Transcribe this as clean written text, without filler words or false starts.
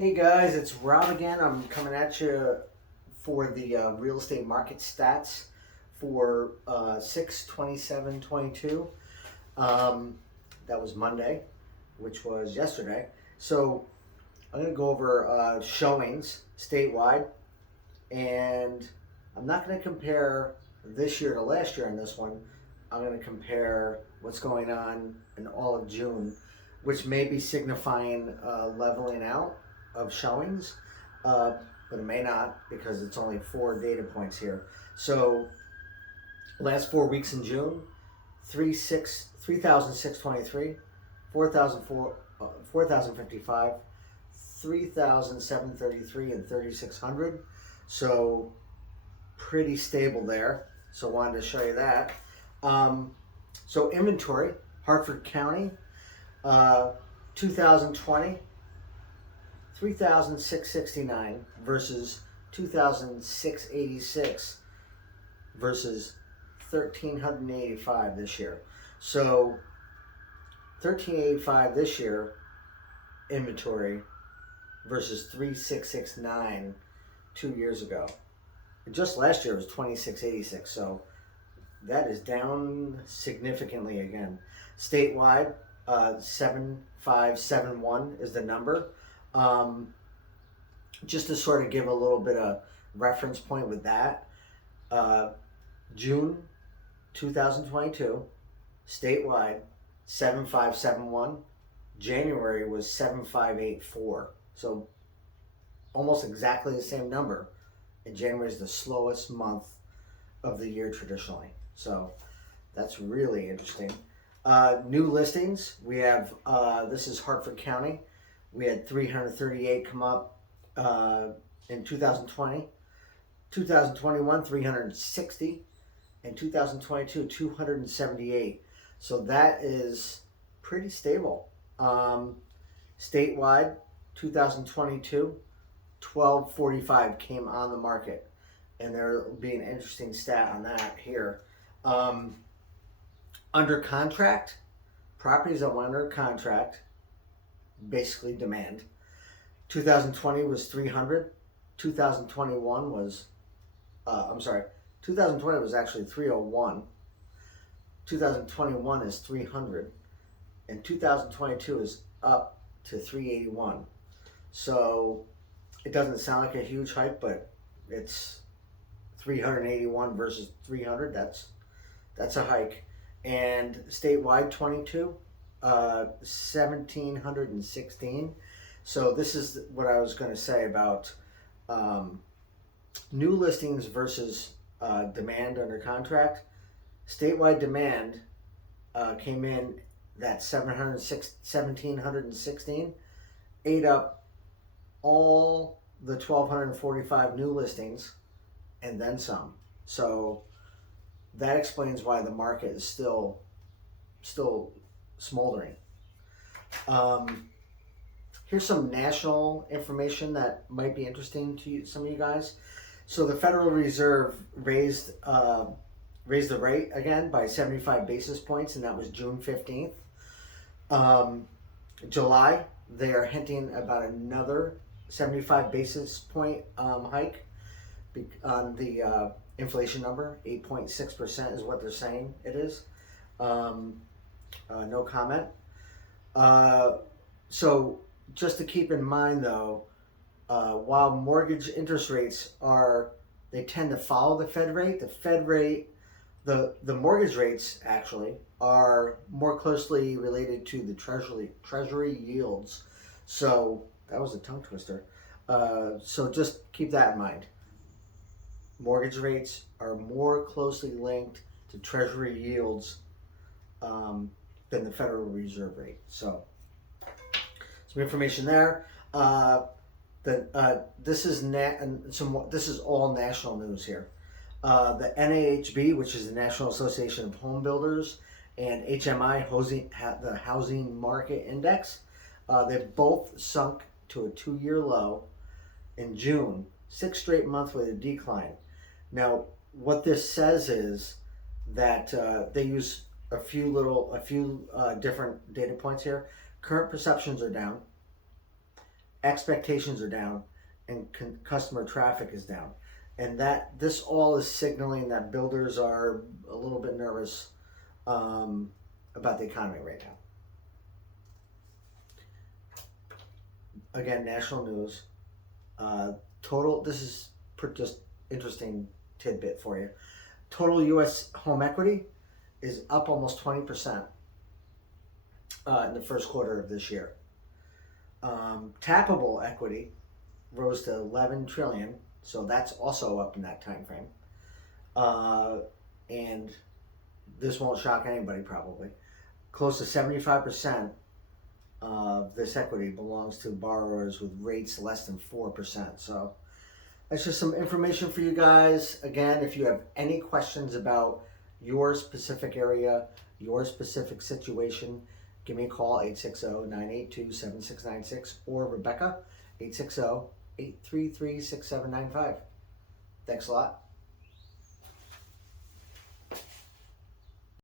Hey guys, it's Rob again. I'm coming at you for the real estate market stats for 6/27/22. Um, that was Monday, which was yesterday. So I'm going to go over showings statewide, and I'm not going to compare this year to last year on this one. I'm going to compare what's going on in all of June, which may be signifying leveling out of showings, uh, but it may not because it's only 4 data points here. So last 4 weeks in June, 3,623, 4,055, 3,733, and 3,600. So pretty stable there. So wanted to show you that. So inventory, Hartford County, 2020, 3,669 versus 2,686 versus 1,385 this year. So 1,385 this year inventory versus 3,669 2 years ago. Just last year was 2,686, so that is down significantly again. Statewide, 7,571 is the number. Just to sort of give a little bit of reference point with that, June 2022, statewide, 7,571. January was 7,584. So almost exactly the same number. And January is the slowest month of the year traditionally. So that's really interesting. New listings, we have, this is Hartford County. We had 338 come up in 2020, 2021, 360, and 2022, 278. So that is pretty stable. Statewide, 2022, 1,245 came on the market. And there'll be an interesting stat on that here. Under contract, properties that went under contract, basically demand. 2020 was 300. 2021 was, 2020 was actually 301. 2021 is 300. And 2022 is up to 381. So it doesn't sound like a huge hike, but it's 381 versus 300. That's a hike. And statewide 22, 1,716. So this is what I was going to say about new listings versus demand under contract. Statewide demand came in that 1,716, ate up all the 1,245 new listings and then some. So that explains why the market is still smoldering. Here's some national information that might be interesting to you, some of you guys. So the Federal Reserve raised the rate again by 75 basis points, and that was June 15th. July, they are hinting about another 75 basis point hike on the inflation number. 8.6% is what they're saying it is. No comment. So just to keep in mind though, while mortgage interest rates they tend to follow the Fed rate, the mortgage rates actually are more closely related to the treasury yields. So that was a tongue twister. So just keep that in mind. Mortgage rates are more closely linked to treasury yields than the Federal Reserve rate. So some information there. This is all national news here. The NAHB, which is the National Association of Home Builders, and HMI, the Housing Market Index, they've both sunk to a 2-year low in June. 6 straight months with a decline. Now, what this says is that they use a few different data points here. Current perceptions are down. expectations are down, and customer traffic is down, and that this all is signaling that builders are a little bit nervous about the economy right now. Again, national news. Total. This is just interesting tidbit for you. Total U.S. home equity is up almost 20% in the first quarter of this year. Tappable equity rose to 11 trillion, so that's also up in that time frame. And this won't shock anybody probably. Close to 75% of this equity belongs to borrowers with rates less than 4%. So that's just some information for you guys. Again, if you have any questions about your specific area, your specific situation, give me a call, 860-982-7696, or Rebecca, 860-833-6795. Thanks a lot.